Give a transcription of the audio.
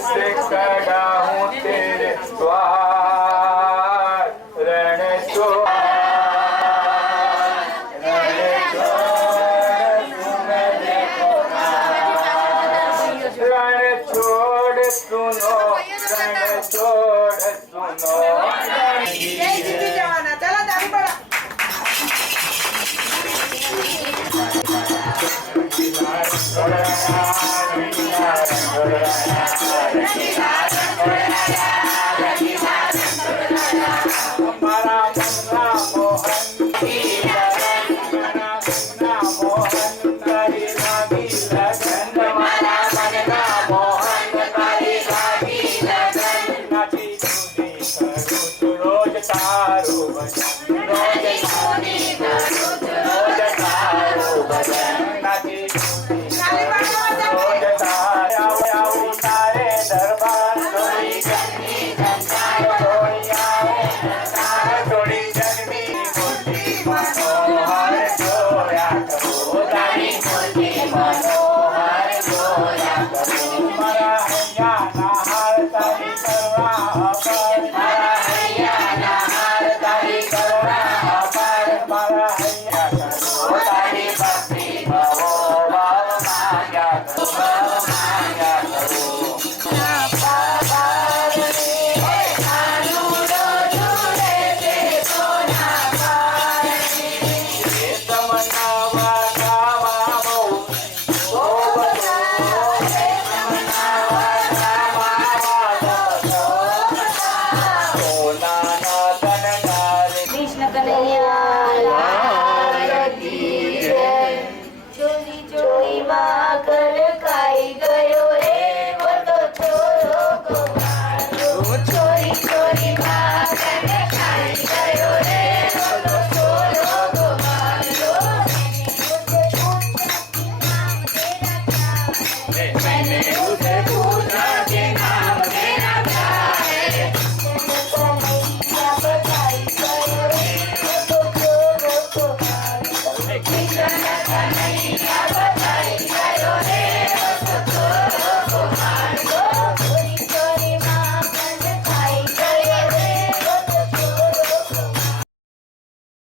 से खड़ा हूँ तेरे द्वार रण छोड़ सुनो रण छोड़ सुनो हमारा मुन्ना मोहन तारी लागी लगन हमारा मुन्ना मोहन तारी लागी लगन नाची चूनी करूँ रोज तारो भजन रोज चूनी करूँ रोज तारो भजन नाची चूनी रोज तारो तारे दरबार थोड़ी जन्मी थोड़ी आए थोड़ी जन्मी मूर्ति मनोहर जोया करो तारी मूर्ति मनोहर जोया करो मारा हैया नाहर तारी करुणा अपार मारा हैया नाहर तारी करुणा अपार मारा हैया करो तारी भक्ति भवो भाव माया करो माया करो कृष्ण कन्हैया चोरी चोरी माकर खाई गयो रे वो तो छोरो को मारो चोरी चोरी माकर खाई गयो रे वो तो छोरो को मारो मैंने उसे पूछा कि नाम तेरा क्या है कन्हैया बताई गयो रे वो तो छोरो को मारो कृष्ण कन्हैया